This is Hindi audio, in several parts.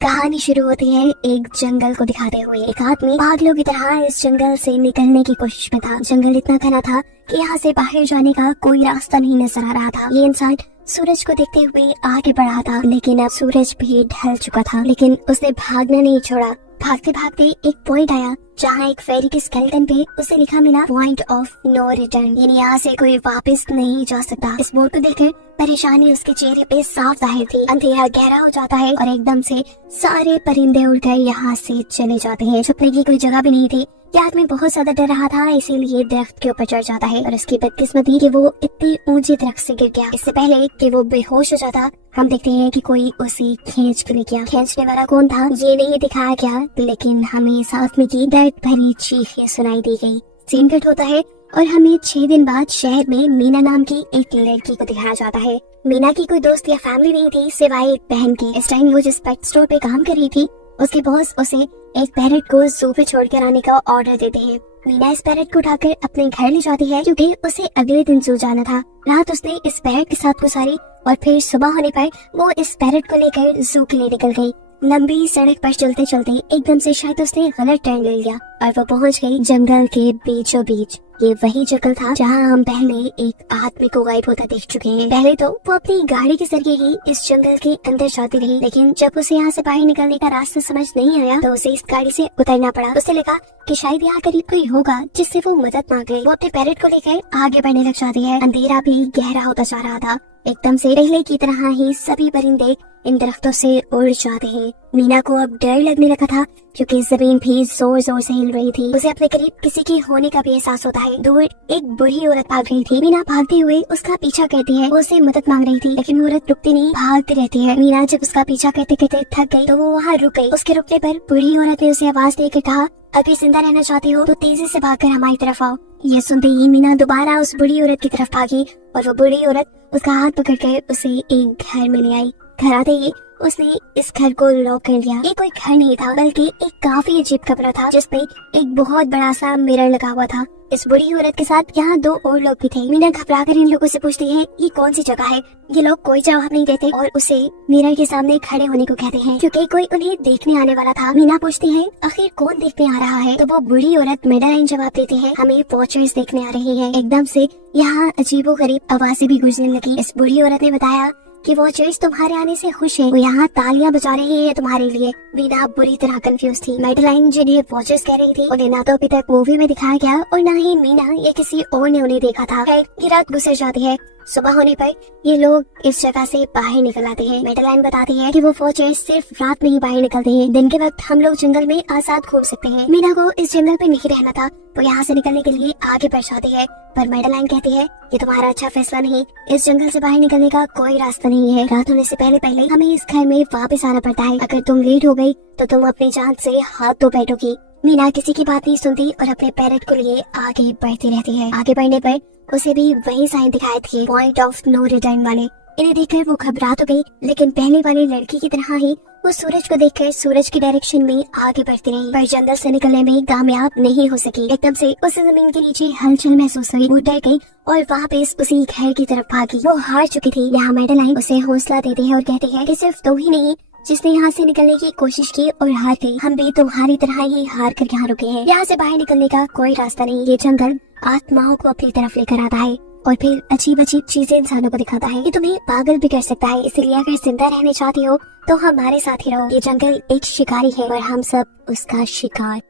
कहानी शुरू होती है एक जंगल को दिखाते हुए। एक आदमी पागलों की तरह इस जंगल से निकलने की कोशिश में था। जंगल इतना घना था कि यहाँ से बाहर जाने का कोई रास्ता नहीं नजर आ रहा था। ये इंसान सूरज को देखते हुए आगे बढ़ा था, लेकिन अब सूरज भी ढल चुका था। लेकिन उसने भागना नहीं छोड़ा। भागते भागते एक पॉइंट आया जहाँ एक फेरी के स्केलेटन पे उसे लिखा मिला पॉइंट ऑफ नो रिटर्न, यानी यहाँ से कोई वापस नहीं जा सकता। इस बोर्ड को देखकर परेशानी उसके चेहरे पे साफ जाहिर थी। अंधेरा गहरा हो जाता है और एकदम से सारे परिंदे उड़कर यहाँ से चले जाते हैं। छुपने की कोई जगह भी नहीं थी। ये आदमी बहुत ज्यादा डर रहा था, इसीलिए दरख्त के ऊपर चढ़ जाता है और उसकी बदकिस्मती कि वो इतनी ऊंची दरख्त से गिर गया। इससे पहले कि वो बेहोश हो जाता, हम देखते हैं कि कोई उसे खींच के ले गया। खींचने वाला कौन था ये नहीं दिखाया गया, लेकिन हमें इस आदमी की दर्द भरी चीखें सुनाई दी गई। सीन कट होता है और हमें 6 दिन बाद शहर में मीना नाम की एक लड़की को दिखाया जाता है। मीना की कोई दोस्त या फैमिली नहीं थी सिवाय एक बहन की। इस टाइम वो जिस पेट स्टोर पे काम कर रही थी, उसके बॉस उसे एक पैरेट को जू पे छोड़कर आने का ऑर्डर देते हैं। मीना इस पैरेट को उठाकर अपने घर ले जाती है क्योंकि उसे अगले दिन जू जाना था। रात उसने इस पैरेट के साथ गुजारी और फिर सुबह होने पर वो इस पैरेट को लेकर जू के लिए निकल गई। लंबी सड़क पर चलते चलते एकदम से शायद उसने गलत टर्न ले लिया और वो पहुंच गई जंगल के बीचों बीच। ये वही जंगल था जहां हम पहले एक आदमी को गायब होता देख चुके हैं। पहले तो वो अपनी गाड़ी के जरिए ही इस जंगल के अंदर जाती रही, लेकिन जब उसे यहाँ से बाहर निकलने का रास्ता समझ नहीं आया तो उसे इस गाड़ी से उतरना पड़ा। उसे लगा कि शायद यहाँ करीब कोई होगा जिससे वो मदद मांग ले। वो अपने पैरेट को लेकर आगे बढ़ने लग जाती है। अंधेरा भी गहरा होता जा रहा था। एकदम से पहले की तरह ही सभी परिंदे इन दरख्तों से उड़ जाते हैं। मीना को अब डर लगने लगा था क्योंकि जमीन भी जोर जोर से हिल रही थी। उसे अपने करीब किसी के होने का भी एहसास होता है। दूर एक बूढ़ी औरत भाग रही थी। मीना भागते हुए उसका पीछा करती है। वो उसे मदद मांग रही थी, लेकिन वो औरत रुकती नहीं, भागती रहती है। मीना जब उसका पीछा करते करते थक गई तो वो वहाँ रुक गई। उसके रुकने पर बूढ़ी औरत ने उसे आवाज देकर कहा, अगर जिंदा रहना चाहती हो तो तेजी से भागकर हमारी तरफ आओ। ये सुनते ही मीना दोबारा उस बूढ़ी औरत की तरफ भागी और वो बूढ़ी औरत उसका हाथ पकड़कर उसे एक घर में ले आई। घर आते ही उसने इस घर को लॉक कर लिया। ये कोई घर नहीं था बल्कि एक काफी अजीब कमरा था जिसपे एक बहुत बड़ा सा मिरर लगा हुआ था। इस बूढ़ी औरत के साथ यहाँ 2 और लोग भी थे। मीना घबरा कर इन लोगों से पूछती है ये कौन सी जगह है। ये लोग कोई जवाब नहीं देते और उसे मिरर के सामने खड़े होने को कहते हैं क्योंकि कोई उन्हें देखने आने वाला था। मीना पूछती है आखिर कौन देखने आ रहा है, तो वो बूढ़ी औरत मेडलाइन जवाब देती है हमें वॉचर्स देखने आ रही है। एकदम से यहाँ अजीबोगरीब आवाजें भी गूंजने लगी। इस बूढ़ी औरत ने बताया कि वॉचर्स तुम्हारे आने से खुश हैं। वो यहाँ तालियां बजा रही है तुम्हारे लिए। मीना बुरी तरह कंफ्यूज थी। मेडलाइन जिन्हें वॉचर्स कह रही थी उन्हें ना तो अभी तक मूवी में दिखाया गया और ना ही मीना या किसी और ने उन्हें देखा था। ये रात गुजर जाती है। सुबह होने पर ये लोग इस जगह से बाहर निकल आते हैं। मेडलाइन बताती है कि वो वॉचर्स सिर्फ रात में ही बाहर निकलते हैं, दिन के वक्त हम लोग जंगल में आजाद घूम सकते हैं। मीना को इस जंगल पे नहीं रहना था, वो यहाँ से निकलने के लिए आगे बढ़ जाती है, पर मेडलाइन कहती है ये तुम्हारा अच्छा फैसला नहीं, इस जंगल से बाहर निकलने का कोई रास्ता नहीं है। रात होने से पहले पहले हमें इस घर में वापस आना पड़ता है। अगर तुम लेट हो गई तो तुम अपनी जान से हाथ धो बैठोगी। मीना किसी की बात नहीं सुनती और अपने पैरेट को लिए आगे बढ़ती रहती है। आगे बढ़ने पर उसे भी वही साइन दिखाए थे, पॉइंट ऑफ नो रिटर्न वाले। इन्हें देखकर वो घबरा तो गई, लेकिन पहले वाली लड़की की तरह ही वो सूरज को देखकर सूरज की डायरेक्शन में आगे बढ़ती रही, पर जंगल से निकलने में कामयाब नहीं हो सकी। एकदम से उसे जमीन के नीचे हलचल महसूस हुई। वो डर गई और वापस उसी घर की तरफ भागी। वो हार चुकी थी। यहाँ मेडलाइन उसे हौसला देती है और कहती है कि सिर्फ तुम ही नहीं जिसने यहाँ से निकलने की कोशिश की और हार गई, हम भी तुम्हारी तरह ही हार कर यहाँ रुके हैं। यहाँ से बाहर निकलने का कोई रास्ता नहीं। ये जंगल आत्माओं को अपनी तरफ लेकर आता है और फिर अजीब अजीब चीजें इंसानों को दिखाता है। ये तुम्हें पागल भी कर सकता है, इसलिए अगर जिंदा रहना चाहती हो तो हमारे साथ ही रहो। ये जंगल एक शिकारी है और हम सब उसका शिकार।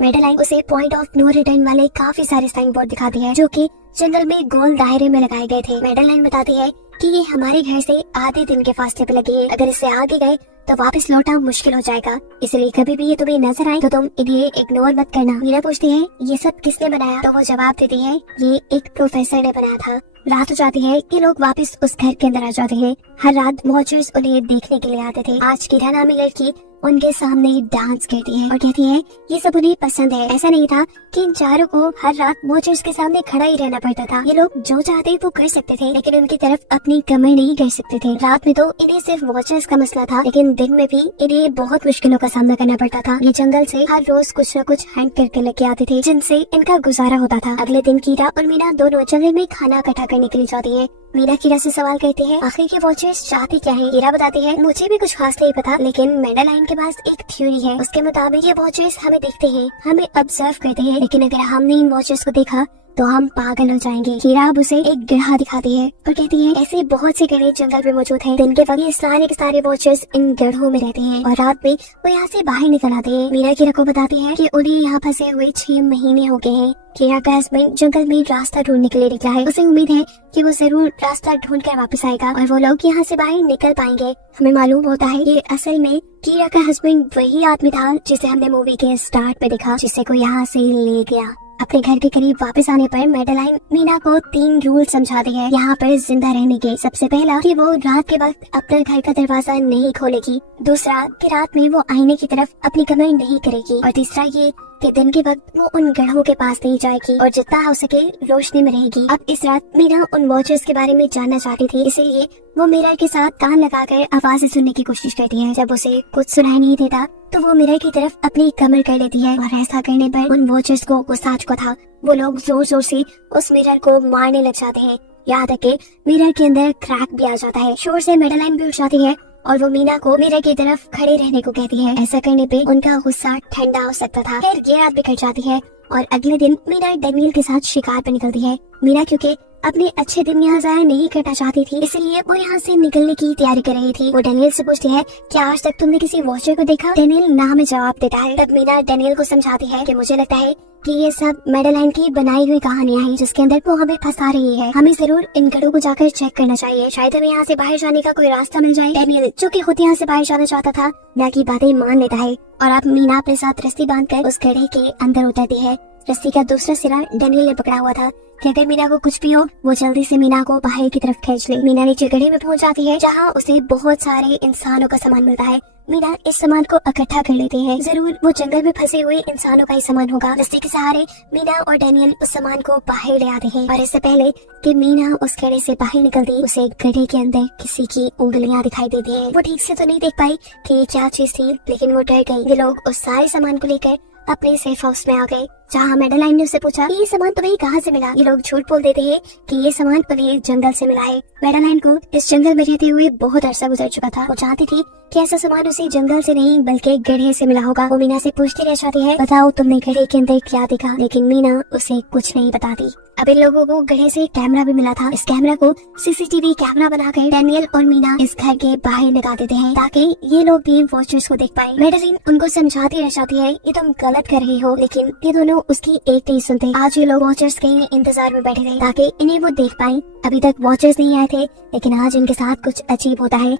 मेडलाइन उसे पॉइंट ऑफ नो रिटर्न वाले काफी सारे साइन बोर्ड दिखाती है जो कि जंगल में गोल दायरे में लगाए गए थे। मेडलाइन बताती है कि ये हमारे घर से आधे दिन के फासले पे लगे हैं। अगर इससे आगे गए तो वापस लौटना मुश्किल हो जाएगा, इसलिए कभी भी ये तुम्हें नजर आए तो तुम इन्हें इग्नोर मत करना। मीना पूछती है ये सब किसने बनाया, तो वो जवाब देती है ये एक प्रोफेसर ने बनाया था। रात हो जाती है कि लोग वापस उस घर के अंदर आ जाते हैं। हर रात वॉचर्स उन्हें देखने के लिए आते थे। आज की नामी लड़की उनके सामने डांस करती है और कहती है ये सब उन्हें पसंद है। ऐसा नहीं था कि इन चारों को हर रात वॉचर्स के सामने खड़ा ही रहना पड़ता था। ये लोग जो चाहते वो कर सकते थे, लेकिन उनकी तरफ अपनी कमर नहीं कर सकते थे। रात में तो इन्हें सिर्फ वॉचर्स का मसला था, लेकिन दिन में भी इन्हें बहुत मुश्किलों का सामना करना पड़ता था। ये जंगल से हर रोज कुछ न कुछ हंट करके लेके आते थे जिनसे इनका गुजारा होता था। अगले दिन कीरा और मीना दोनों जंगल में खाना इकट्ठा करने के लिए जाती है। मीरा कीरा से सवाल करती है आखिर ये वॉचर्स चाहती क्या है। कीरा बताती है मुझे भी कुछ खास नहीं पता, लेकिन मैडेलाइन के पास एक थ्योरी है। उसके मुताबिक ये वॉचर्स हमें देखते हैं, हमें ऑब्जर्व करते हैं, लेकिन अगर हमने इन वॉचर्स को देखा तो हम पागल हो जाएंगे। कीरा अब उसे एक गड्ढा दिखाती है और कहती है ऐसे बहुत से गड्ढे जंगल में मौजूद हैं। दिन के वक्त ये सारे के सारे वॉचर्स इन गड्ढों में रहते हैं और रात में वो यहाँ से बाहर निकल आते हैं। मीरा कीरा को बताती है कि उन्हें यहाँ फंसे हुए 6 महीने हो गए हैं। कीरा का हस्बैंड जंगल में रास्ता ढूंढने के लिए निकला है। उसे उम्मीद है कि वो जरूर रास्ता ढूंढ कर वापस आएगा और वो लोग यहाँ से बाहर निकल पाएंगे। हमें मालूम होता है कि असल में कीरा का हस्बैंड वही आदमी था जिसे हमने मूवी के स्टार्ट में देखा, जिसे को यहाँ से ले गया। अपने घर के करीब वापस आने पर मैडेलाइन मीना को 3 रूल समझाती है यहाँ पर जिंदा रहने के। सबसे पहला कि वो रात के वक्त अपने घर का दरवाजा नहीं खोलेगी। दूसरा कि रात में वो आईने की तरफ अपनी कमर नहीं करेगी। और तीसरा ये कि दिन के वक्त वो उन गढ़ों के पास नहीं जाएगी और जितना हो सके रोशनी में रहेगी। अब इस रात मीरा उन वॉचर्स के बारे में जानना चाहती थी, इसीलिए वो मिरर के साथ कान लगाकर आवाजें सुनने की कोशिश करती है। जब उसे कुछ सुनाई नहीं देता तो वो मिरर की तरफ अपनी कमर कर लेती है और ऐसा करने पर उन वॉचर्स को गुस्सा आ चुका था। वो लोग जोर जोर से उस मिरर को मारने लग जाते हैं, यहाँ तक कि मिरर के अंदर क्रैक भी आ जाता है। शोर से मैडेलाइन भी उठ जाती है और वो मीना को मिरर की तरफ खड़े रहने को कहती है। ऐसा करने पे उनका गुस्सा ठंडा हो सकता था। खैर ये रात भी कट जाती है और अगले दिन मीना डैनियल के साथ शिकार पर निकलती है। मीना क्योंकि अपने अच्छे दिन यहाँ जाया नहीं करना चाहती थी, इसलिए वो यहाँ से निकलने की तैयारी कर रही थी। वो डैनियल से पूछती है क्या आज तक तुमने किसी वॉचर को देखा। डैनियल ना में जवाब देता है। तब मीना डैनियल को समझाती है कि मुझे लगता है कि ये सब मैडेलाइन की बनाई हुई कहानियां हैं जिसके अंदर वो हमें फंसा रही है। हमें जरूर इन गढ़ों को जाकर चेक करना चाहिए, शायद हमें यहाँ से बाहर जाने का कोई रास्ता मिल जाए। डैनियल जो कि खुद यहाँ से बाहर जाना चाहता था ना की बातें मान लेता है और अब मीना अपने साथ रस्सी बांधकर उस गड्ढे के अंदर उतरती है। रस्सी का दूसरा सिरा डैनियल ने पकड़ा हुआ था कि अगर मीना को कुछ भी हो वो जल्दी से मीना को बाहर की तरफ खींच ले। मीना नीचे गड्ढे में पहुंच जाती है जहाँ उसे बहुत सारे इंसानों का सामान मिलता है। मीना इस सामान को इकट्ठा कर लेते हैं। जरूर वो जंगल में फंसे हुए इंसानों का ही सामान होगा। रस्सी के सहारे मीना और डैनियल उस सामान को बाहर ले आते हैं और इससे पहले कि मीना उस गड्ढे से बाहर निकलती उसे गड्ढे के अंदर किसी की उंगलियां दिखाई देती हैं। वो ठीक से तो नहीं देख पाई कि ये क्या चीज थी, लेकिन वो डर गई। ये लोग उस सारे सामान को लेकर अपने सेफ हाउस में आ गए जहाँ मैडेलाइन ने उससे पूछा ये सामान तुम्हें कहाँ से मिला। ये लोग झूठ बोल देते हैं कि ये सामान उन्हें जंगल से मिला है। मैडेलाइन को इस जंगल में रहते हुए बहुत अरसा गुजर चुका था। वो चाहती थी कि ऐसा सामान उसे जंगल से नहीं बल्कि गड्ढे से मिला होगा। वो मीना से पूछती रह जाती है बताओ तुमने गड्ढे के अंदर क्या देखा, लेकिन मीना उसे कुछ नहीं बताती। अब इन लोगों को गड्ढे से कैमरा भी मिला था। इस कैमरा को सीसीटीवी कैमरा बनाकर डैनियल और मीना इस घर के बाहर लगा देते हैं ताकि ये लोग भी वॉचर्स को देख पाए। मैडेलाइन उनको समझाती रह जाती है ये तुम गलत कर रही हो, लेकिन ये दोनों उसकी एक नहीं सुनते। आज ये लोग वॉचर्स के इंतजार में बैठे थे ताकि इन्हें वो देख पाए। अभी तक वॉचर्स नहीं आए थे, लेकिन आज इनके साथ कुछ अजीब होता है।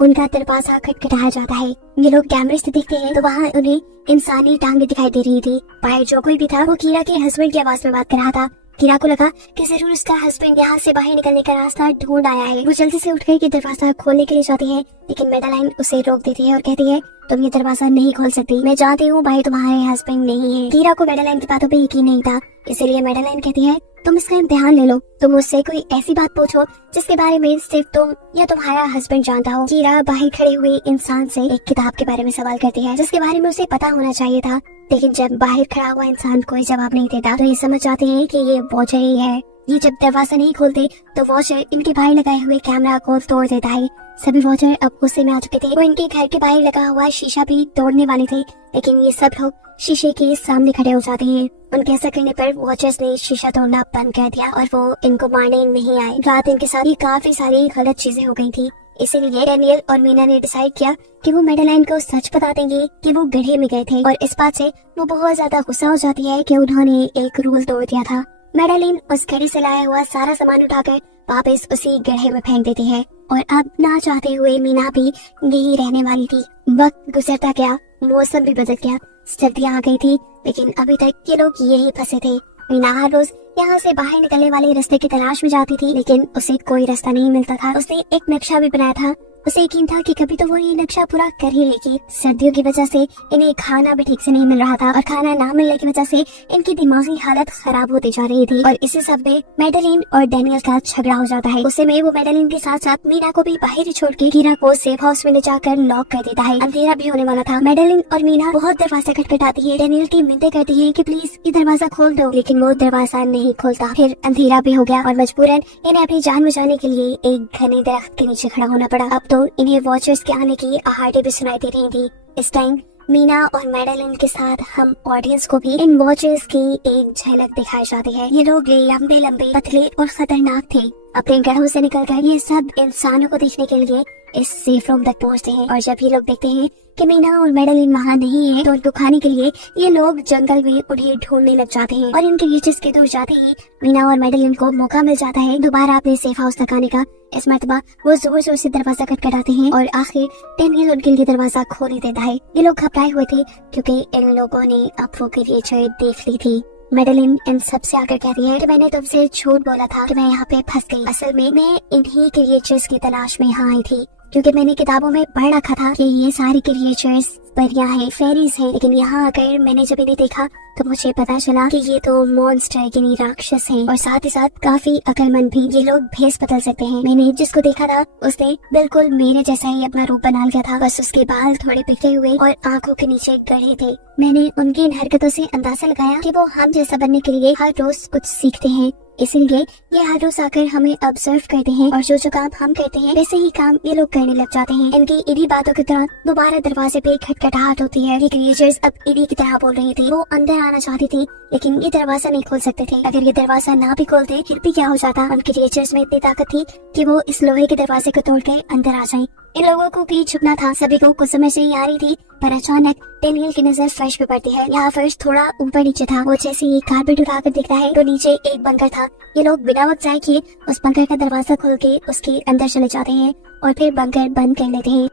उनका दरवाजा खटखटाया जाता है। ये लोग कैमरे से देखते हैं तो वहाँ उन्हें इंसानी टांगे दिखाई दे रही थी। बाहर जो कोई भी था वो कीरा के हस्बैंड की आवाज में बात कर रहा था। कीरा को लगा कि जरूर उसका हस्बैंड यहाँ से बाहर निकलने का रास्ता ढूंढ आया है। वो जल्दी से उठकर के दरवाजा खोलने के लिए जाती है, लेकिन मैडेलाइन उसे रोक देती है और कहती है तुम ये दरवाजा नहीं खोल सकती, मैं जानती हूँ भाई तुम्हारे हस्बैंड नहीं है। कीरा को मैडेलाइन की बातों पे यकीन नहीं था, इसीलिए मैडेलाइन कहती है तुम इसका इम्तिहान ले लो। तुम मुझसे कोई ऐसी बात पूछो जिसके बारे में सिर्फ तुम या तुम्हारा हस्बैंड जानता हो। कीरा बाहर खड़े हुए इंसान से एक किताब के बारे में सवाल करती है जिसके बारे में उसे पता होना चाहिए था, लेकिन जब बाहर खड़ा हुआ इंसान कोई जवाब नहीं देता तो ये समझ जाते हैं कि ये वॉचर ही है। ये जब दरवाजा नहीं खोलते तो वॉचर इनके बाहर लगाए हुए कैमरा को तोड़ देता है। सभी वॉचर अब गुस्से में आ चुके थे। वो इनके घर के बाहर लगा हुआ शीशा भी तोड़ने वाले थे, लेकिन ये सब लोग शीशे के सामने खड़े हो जाते हैं। उनके ऐसा करने पर वॉचर्स ने शीशा तोड़ना बंद कर दिया और वो इनको मारने नहीं आए। रात इनके साथ ही काफी सारी गलत चीजें हो गई थी, इसीलिए डैनियल और मीना ने डिसाइड किया कि वो मैडेलाइन को सच बता देंगे कि वो गड्ढे में गए थे। और इस बात से वो बहुत ज्यादा गुस्सा हो जाती है कि उन्होंने एक रूल तोड़ दिया था। मैडेलाइन उस गड्ढे से लाया हुआ सारा सामान उठाकर वापस उसी गड्ढे में फेंक देती है और अब ना चाहते हुए मीना भी यही रहने वाली थी। वक्त गुजरता गया, मौसम भी बदल गया, सर्दियाँ आ गई थी, लेकिन अभी तक ये लोग यही फंसे थे। मीना हर रोज यहाँ से बाहर निकलने वाले रास्ते की तलाश में जाती थी, लेकिन उसे कोई रास्ता नहीं मिलता था। उसने एक नक्शा भी बनाया था उसे यकीन था कि कभी तो वो ये नक्शा पूरा कर ही लेगी। सर्दियों की वजह से इन्हें खाना भी ठीक से नहीं मिल रहा था और खाना ना मिलने की वजह से इनकी दिमागी हालत खराब होती जा रही थी। और इसी सब में मैडेलिन और डैनियल का झगड़ा हो जाता है। उसे में वो मैडेलिन के साथ साथ मीना को भी बाहर छोड़ के कीरा को सेफ हाउस में ले जाकर लॉक कर देता है। अंधेरा भी होने वाला था। मैडेलिन और मीना बहुत दरवाजा खटखटाती है, डैनियल की मिन्नतें करती है कि प्लीज ये दरवाजा खोल दो, लेकिन वो दरवाजा नहीं खोलता। फिर अंधेरा भी हो गया और मजबूरन इन्हें अपनी जान बचाने के लिए एक घने दरख्त के नीचे खड़ा होना पड़ा। अब तो इन्हें वॉचर्स के आने की आहटें भी सुनाई दे रही थी। इस टाइम मीना और मैडेलिन के साथ हम ऑडियंस को भी इन वॉचर्स की एक झलक दिखाई जाती है। ये लोग लंबे लंबे, पतले और खतरनाक थे। अपने घरों से निकलकर ये सब इंसानों को देखने के लिए इस सेफ रूम तक पहुंचते हैं। और जब ये लोग देखते हैं कि मीना और मैडेलिन वहाँ नहीं है, तो उनको खाने के लिए ये लोग जंगल में उन्हें ढूंढने लग जाते हैं। और इनके रीचेस के दूर जाते ही मीना और मैडेलिन को मौका मिल जाता है दोबारा अपने सेफ हाउस तक आने का। इस मरतबा वो जोर जोर से दरवाजा खटखटाते हैं और आखिर डैनियल उनके लिए दरवाजा खोल ही देता है। ये लोग घबराए हुए थे क्योंकि इन लोगों ने अब वो क्रिएचर देख ली थी। मैडेलिन इन सबसे आकर कहती है कि मैंने तुमसे झूठ बोला था कि मैं यहाँ पे फंस गई। असल में मैं इन्हीं क्रिएचर्स की तलाश में यहाँ आई थी, क्योंकि मैंने किताबों में पढ़ रखा था कि ये सारी क्रिएचर्स परियां हैं, फेरीज हैं। लेकिन यहाँ आकर मैंने जब इन्हें देखा तो मुझे पता चला कि ये तो मॉन्स्टर यानी राक्षस हैं और साथ ही साथ काफी अक्लमंद भी। ये लोग भेस बदल सकते हैं। मैंने जिसको देखा था उसने बिल्कुल मेरे जैसा ही अपना रूप बना लिया था, बस उसके बाल थोड़े बिखरे हुए और आंखों के नीचे गड़े थे। मैंने उनकी इन हरकतों से अंदाजा लगाया कि वो हम जैसा बनने के लिए हर रोज कुछ सीखते हैं, इसीलिए ये हर रोज आकर हमें ऑब्जर्व करते हैं और जो जो काम हम करते हैं वैसे ही काम ये लोग करने लग जाते हैं। इनकी इन्हीं बातों के दौरान दोबारा दरवाजे पे खटखटाहट होती है। ये क्रिएचर्स अब इन्हीं की तरह बोल रही थी। वो अंदर आना चाहती थी लेकिन ये दरवाजा नहीं खोल सकते थे। अगर ये दरवाजा ना भी खोलते फिर भी क्या हो जाता। उन क्रिएचर्स में इतनी ताकत थी कि वो इस लोहे के दरवाजे को तोड़कर अंदर आ जाएं। इन लोगों को भी छुपना था। सभी को कुछ समझ नहीं आ रही थी, पर अचानक डैनियल की नजर फर्श पे पड़ती है। यहाँ फर्श थोड़ा ऊपर नीचे था। वो जैसे ही कारपेट उठाकर देखता है तो नीचे एक बंकर था। ये लोग बिना वक्त जाए किए उस बंकर का दरवाजा खोल के उसके अंदर चले जाते हैं और फिर बंकर बंद कर लेते हैं।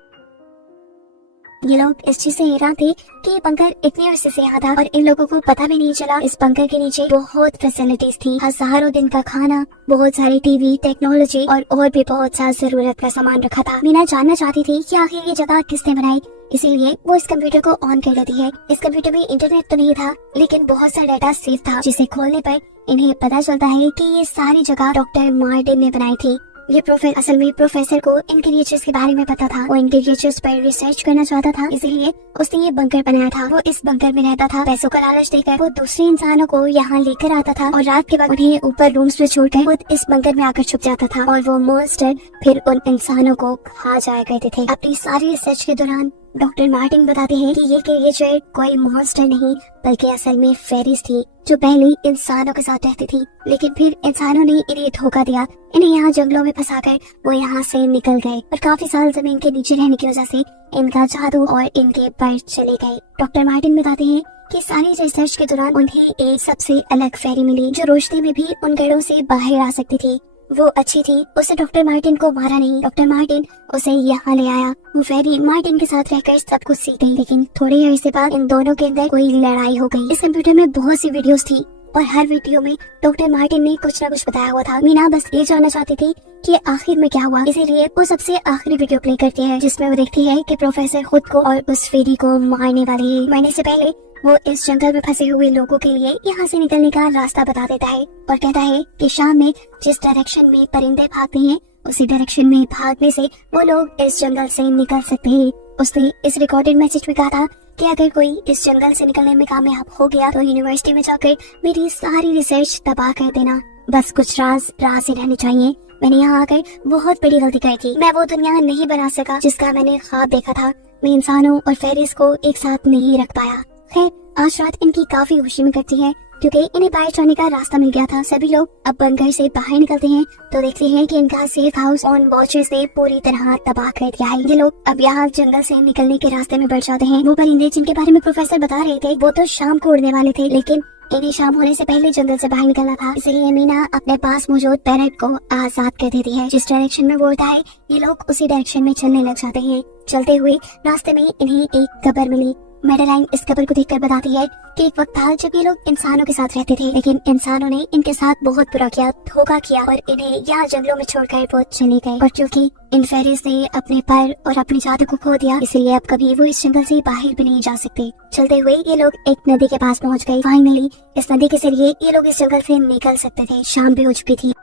ये लोग इस चीज से हैरान थे कि ये बंकर इतनी अरसे से यहाँ था और इन लोगों को पता भी नहीं चला। इस बंकर के नीचे बहुत फैसिलिटीज थी, हजारों दिन का खाना, बहुत सारी टीवी, टेक्नोलॉजी और भी बहुत सा जरूरत का सामान रखा था। मीना जानना चाहती थी कि आखिर ये जगह किसने बनाई, इसीलिए वो इस कंप्यूटर को ऑन कर लेती है। इस कंप्यूटर में इंटरनेट तो नहीं था लेकिन बहुत सा डाटा सेव था, जिसे खोलने पर इन्हें पता चलता है कि ये सारी जगह डॉक्टर मार्टिन ने बनाई थी। ये असल में प्रोफेसर को इन क्रिएचर्स के बारे में पता था। वो इन क्रिएचर्स पर रिसर्च करना चाहता था, इसीलिए उसने ये बंकर बनाया था। वो इस बंकर में रहता था। पैसों का लालच देकर वो दूसरे इंसानों को यहाँ लेकर आता था और रात के वक्त उन्हें ऊपर रूम्स में छोड़कर खुद इस बंकर में आकर छुप जाता था और वो मॉन्स्टर फिर उन इंसानों को खा जाया करते थे। अपनी सारी रिसर्च के दौरान डॉक्टर मार्टिन बताते हैं कि ये क्रिएचर कोई मॉन्स्टर नहीं बल्कि असल में फेरीज थी जो पहले इंसानों के साथ रहती थी, लेकिन फिर इंसानों ने इन्हें धोखा दिया। इन्हें यहाँ जंगलों में फंसाकर वो यहाँ से निकल गए और काफी साल जमीन के नीचे रहने की वजह से इनका जादू और इनके पर चले गए। डॉक्टर मार्टिन बताते हैं कि सारी रिसर्च के दौरान उन्हें एक सबसे अलग फेरी मिली जो रोशनी में भी उन गढ़ों से बाहर आ सकती थी। वो अच्छी थी, उसे डॉक्टर मार्टिन को मारा नहीं। डॉक्टर मार्टिन उसे यहाँ ले आया। वो फेरी मार्टिन के साथ रहकर सब कुछ सीख गई, लेकिन थोड़े अरसे बाद इन दोनों के अंदर कोई लड़ाई हो गई। इस कंप्यूटर में बहुत सी वीडियोस थी और हर वीडियो में डॉक्टर मार्टिन ने कुछ न कुछ बताया हुआ था। मीना बस ये जानना चाहती थी कि आखिर में क्या हुआ, इसीलिए वो सबसे आखिरी वीडियो प्ले करती है जिसमें वो देखती है कि प्रोफेसर खुद को और उस फेरी को मारने वाले है। मरने से पहले वो इस जंगल में फंसे हुए लोगों के लिए यहाँ से निकलने का रास्ता बता देता है और कहता है कि शाम में जिस डायरेक्शन में परिंदे भागते हैं उसी डायरेक्शन में भागने से वो लोग इस जंगल से निकल सकते हैं। उसने इस रिकॉर्डेड मैसेज में कहा था कि अगर कोई इस जंगल से निकलने में कामयाब हो गया तो यूनिवर्सिटी में जाकर मेरी सारी रिसर्च तबाह कर देना। बस कुछ राज ही रहने चाहिए। मैंने यहाँ आकर बहुत बड़ी गलती कर दी। मैं वो दुनिया नहीं बना सका जिसका मैंने ख्वाब देखा था। मैं इंसानों और फेरिस को एक साथ नहीं रख पाया। खैर आज रात इनकी काफी खुशी में कटती है क्योंकि इन्हें बाहर जाने का रास्ता मिल गया था। सभी लोग अब बंकर से बाहर निकलते हैं तो देखते हैं कि इनका सेफ हाउस ऑन वॉचर्स ने पूरी तरह तबाह कर दिया है। ये लोग अब यहाँ जंगल से निकलने के रास्ते में बढ़ जाते हैं। वो परिंदे जिनके बारे में प्रोफेसर बता रहे थे वो तो शाम को उड़ने वाले थे, लेकिन इन्हें शाम होने से पहले जंगल से बाहर निकलना था, इसलिए मीना अपने पास मौजूद पैरेट को आजाद कर देती है। जिस डायरेक्शन में वो उड़ता है ये लोग उसी डायरेक्शन में चलने लग जाते हैं। चलते हुए रास्ते में इन्हें एक कब्र मिली। मेडेलाइन इस खबर को देखकर बताती है कि एक वक्त था जब ये लोग इंसानों के साथ रहते थे, लेकिन इंसानों ने इनके साथ बहुत बुरा किया, धोखा किया और इन्हें यहाँ जंगलों में छोड़कर वो चले गए। और क्योंकि इन फेरीज ने अपने पर और अपने जादू को खो दिया, इसलिए अब कभी वो इस जंगल से बाहर भी नहीं जा सकते। चलते हुए ये लोग एक नदी के पास पहुँच गए। फाइनली इस नदी के जरिए ये लोग इस जंगल से निकल सकते थे। शाम भी हो चुकी थी।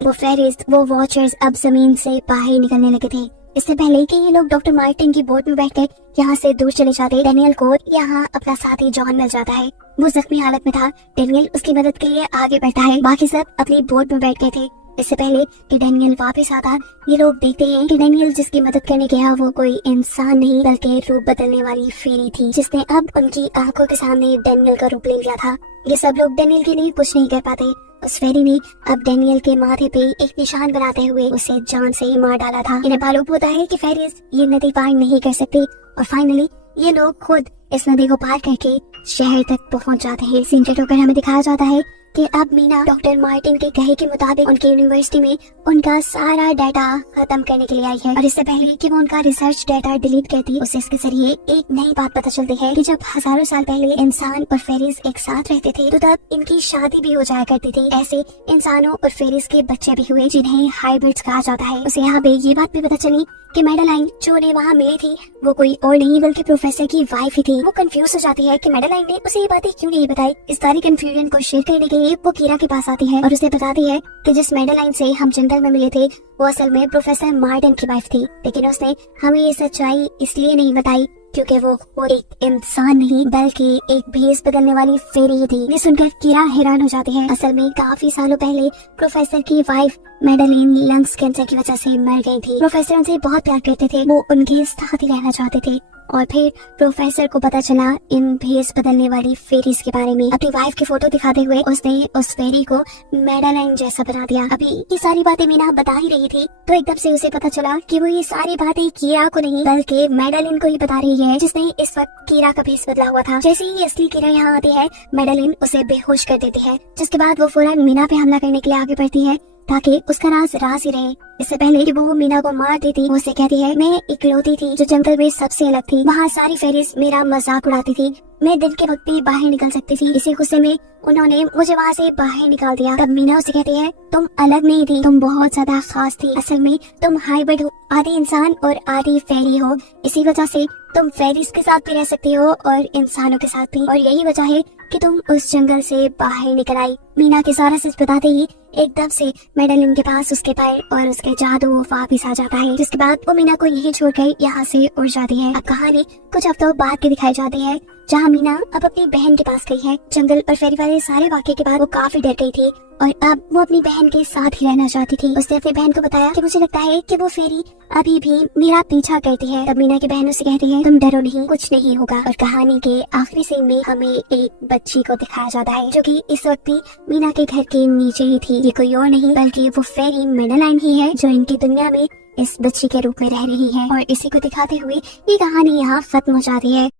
वो फेरीज, वो वॉचर्स अब जमीन से बाहर निकलने लगे थे। इससे पहले कि ये लोग डॉक्टर मार्टिन की बोट में बैठकर यहाँ से दूर चले जाते, डेनियल को यहाँ अपना साथी जॉन मिल जाता है। वो जख्मी हालत में था। डेनियल उसकी मदद के लिए आगे बढ़ता है। बाकी सब अपनी बोट में बैठ गए थे। इससे पहले कि डेनियल वापस आता, ये लोग देखते हैं कि डेनियल जिसकी मदद करने गया वो कोई इंसान नहीं बल्कि रूप बदलने वाली फेरी थी, जिसने अब उनकी आंखों के सामने डेनियल का रूप ले लिया था। ये सब लोग डेनियल के लिए कुछ नहीं कर पाते। उस फेरी ने अब डेनियल के माथे पे एक निशान बनाते हुए उसे जान से ही मार डाला था। इन्हें मालूम होता है कि फेरीज ये नदी पार नहीं कर सकती और फाइनली ये लोग खुद इस नदी को पार करके शहर तक पहुंच जाते हैं। सीन कट होकर हमें दिखाया जाता है कि अब मीना डॉक्टर मार्टिन के कहे के मुताबिक उनकी यूनिवर्सिटी में उनका सारा डाटा खत्म करने के लिए आई है। और इससे पहले कि वो उनका रिसर्च डाटा डिलीट करती, उसे इसके जरिए एक नई बात पता चलती है कि जब हजारों साल पहले इंसान और फेरीज एक साथ रहते थे तो तब इनकी शादी भी हो जाया करती थी। ऐसे इंसानों और फेरीज के बच्चे भी हुए जिन्हें हाइब्रिड्स कहा जाता है। उसे यहाँ पे ये बात भी पता चली कि मेडेलाइन जो उन्हें वहाँ मिली थी वो कोई और नहीं बल्कि प्रोफेसर की वाइफ ही थी। वो कंफ्यूज हो जाती है कि मेडेलाइन ने उसे ये बातें क्यों नहीं बताई। इस सारी कंफ्यूजन को शेयर करने के लिए वो कीरा के पास आती है और उसे बताती है कि जिस मेडेलाइन से हम जंगल में मिले थे वो असल में प्रोफेसर मार्टिन की वाइफ थी, लेकिन उसने हमें ये सच्चाई इसलिए नहीं बताई क्योंकि वो एक इंसान नहीं बल्कि एक भेस बदलने वाली फेरी ही थी। ये सुनकर कीरा हैरान हो जाती है। असल में काफी सालों पहले प्रोफेसर की वाइफ मेडेलिन लंग्स कैंसर की वजह से मर गई थी। प्रोफेसर उनसे बहुत प्यार करते थे, वो उनके साथ ही रहना चाहते थे। और फिर प्रोफेसर को पता चला इन भेस बदलने वाली फेरीज के बारे में। अपनी वाइफ की फोटो दिखाते हुए उसने उस फेरी को मेडेलाइन जैसा बना दिया। अभी ये सारी बातें मीना बता ही रही थी तो एकदम से उसे पता चला कि वो ये सारी बातें कीरा को नहीं बल्कि मेडेलिन को ही बता रही है, जिसने इस वक्त कीरा का भेस बदला हुआ था। जैसे ही असली कीरा यहाँ आती है, मेडेलिन उसे बेहोश कर देती है, जिसके बाद वो फौरन मीना पे हमला करने के लिए आगे बढ़ती है ताकि उसका राज ही रहे। इससे पहले कि वो मीना को मार देती, वो उसे कहती है मैं इकलौती थी जो जंगल में सबसे अलग थी। वहाँ सारी फेरीज मेरा मजाक उड़ाती थी। मैं दिन के वक्त भी बाहर निकल सकती थी। इसी गुस्से में उन्होंने मुझे वहाँ से बाहर निकाल दिया। तब मीना उसे कहती है तुम अलग नहीं थी, तुम बहुत ज्यादा खास थी। असल में तुम हाइब्रिड हो, आधी इंसान और आधी फेरी हो। इसी वजह से तुम फेरीज के साथ भी रह सकती हो और इंसानों के साथ भी, और यही वजह है कि तुम उस जंगल से बाहर निकल आई। मीना के सारा सच बताते ही एकदम से मेडेलिन के पास उसके पैर और उसके जादू वापिस आ जाता है, जिसके बाद वो मीना को यही छोड़कर यहाँ से उड़ जाती है। अब कहानी कुछ हफ्तों बाद की दिखाई जाती है, जहाँ मीना अब अपनी बहन के पास गई है। जंगल और फेरी वाले सारे वाक़े के बाद वो काफी डर गई थी और अब वो अपनी बहन के साथ ही रहना चाहती थी। उसने अपनी बहन को बताया कि मुझे लगता है कि वो फेरी अभी भी मेरा पीछा करती है। तब मीना की बहन उसे कहती है तुम डरो नहीं, कुछ नहीं होगा। और कहानी के आखिरी सीन में हमें एक बच्ची को दिखाया जाता है जो कि इस वक्त भी मीना के घर के नीचे ही थी। ये कोई और नहीं बल्कि वो फेरी मेडेलाइन ही है जो इनकी दुनिया में इस बच्ची के रूप में रह रही है। और इसी को दिखाते हुए ये कहानी यहाँ खत्म हो जाती है।